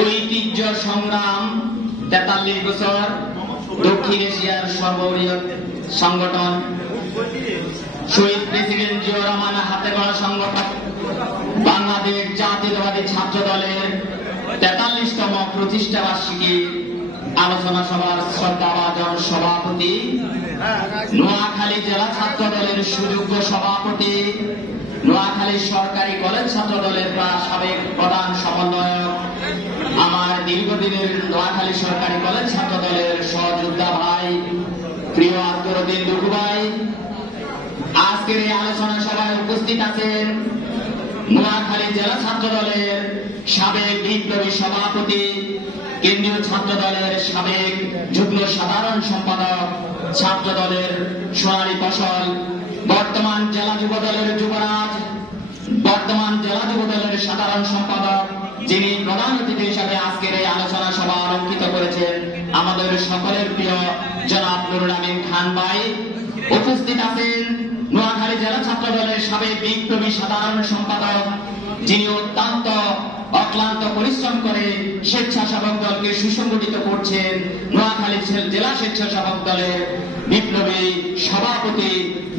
ঐতিহ্য সংগ্রাম 43 বছর দক্ষিণ এশিয়ার সর্ববৃহৎ সংগঠন শহীদ প্রেসিডেন্ট জিয়াউর রহমান হাতে গড়া সংগঠন বাংলাদেশ জাতীয়তাবাদী ছাত্র দলের 43তম প্রতিষ্ঠা বার্ষিকী আলোচনা সভার শ্রদ্ধাভাজন সভাপতি, নোয়াখালী জেলা ছাত্র দলের সুযোগ্য সভাপতি, নোয়াখালী সরকারি কলেজ ছাত্র দলের সাবেক প্রধান সমন্বয়ক, আমার দীর্ঘদিনের নোয়াখালী সরকারি কলেজ ছাত্র দলের সহযোদ্ধা ভাই, প্রিয় আন্তরদিন দুঃখু ভাই, আজকের এই আলোচনা সভায় উপস্থিত আছেন নোয়াখালী জেলা ছাত্র দলের সাবেক বিপ্লবী সভাপতি, কেন্দ্রীয় ছাত্র দলের সাবেক যুগ্ম সাধারণ সম্পাদক, ছাত্র দলের সোনালী ফসল, বর্তমান জেলা যুব দলের যুবরাজ, বর্তমান জেলা যুব দলের সাধারণ সম্পাদক, যিনি প্রধান অতিথি হিসাবে আজকের এই আলোচনা সভা অলঙ্কৃত করেছেন, আমাদের সকলের প্রিয় জনাব নুরুল আমিন খান ভাই। উপস্থিত আছেন নোয়াখালী জেলা ছাত্র দলের সাবেক বিপ্লবী সাধারণ সম্পাদক, যিনি অত্যন্ত অক্লান্ত পরিশ্রম করে স্বেচ্ছাসেবক দলকে সুসংগঠিত করছেন, নোয়াখালী জেলা স্বেচ্ছাসেবক দলের বিপ্লবী সভাপতি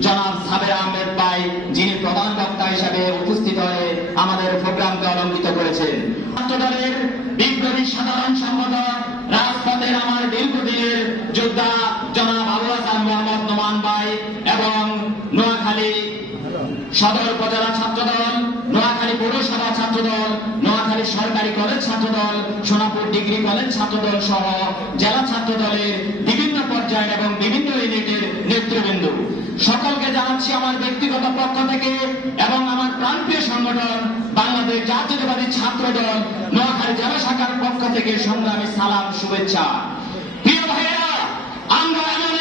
জনাব সাবের আহমেদ ভাই, যিনি প্রধান বক্তা হিসাবে উপস্থিত হয়ে আমাদের প্রোগ্রামকে অলঙ্কৃত করেছেন। ছাত্র দলের বিপ্লবী সাধারণ সম্পাদক, রাজপথের আমার দীর্ঘদিনের যোদ্ধা জনাব আবু হাসান মোহাম্মদ নোমান ভাই, এবং নোয়াখালী সদর উপজেলা ছাত্র দল, নোয়াখালী পৌরসভা ছাত্র দল, নোয়াখালী সরকারি কলেজ ছাত্র দল, সোনাপুর ডিগ্রি কলেজ ছাত্র দল সহ জেলা ছাত্র দলের বিভিন্ন পর্যায়ের এবং বিভিন্ন ইউনিটের নেতৃবৃন্দ, সকলকে জানাচ্ছি আমার ব্যক্তিগত পক্ষ থেকে এবং আমার প্রান্তীয় সংগঠন বাংলাদেশ জাতীয়তাবাদী ছাত্র দল নোয়াখালী জেলা শাখার পক্ষ থেকে সংগ্রামী সালাম, শুভেচ্ছা। প্রিয় ভাইয়েরা, আমরা এমন